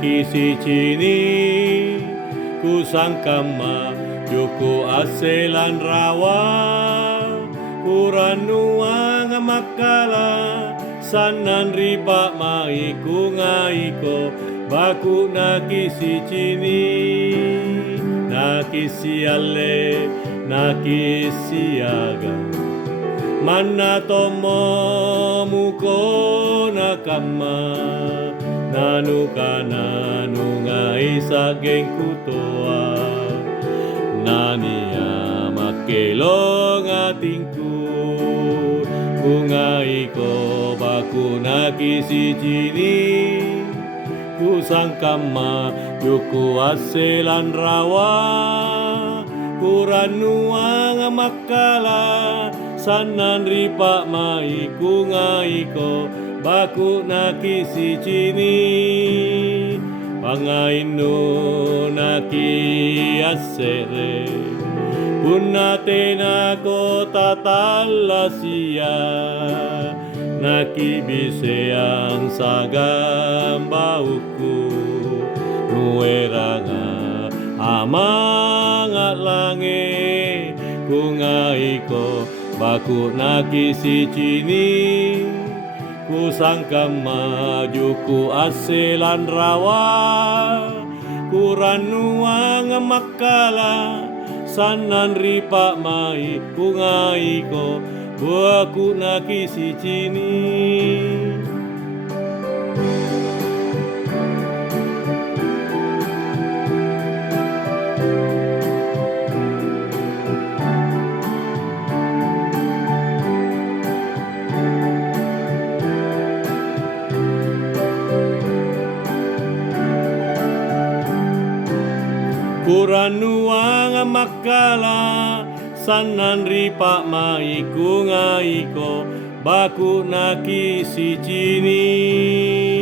kisi cini kusangkama juku aselan rawa kuranua ngamakala sanan riba maiku ngaiko baku nakisi cini nakisi ale nakisi aga mana tomo muko nakama nanu kana nungai sageng kutoa nania makelong atingku kungai ko baku nakisi cini kusangkama yuku aselan rawa kuranua ngamakala sanan ripa mai kungai ko baku nakisi cini pangainu naki asere punate nako tatalasia naki biseang sagambauku nueranga amangat lange kungai ko baku nakisi cini kusangka majuku aselan rawa kuranua ngamakala sanan ripa mai kungai ko baku nakisi cini kuranua ngamakala sanan ripa maiku ngaiko baku nakisi cini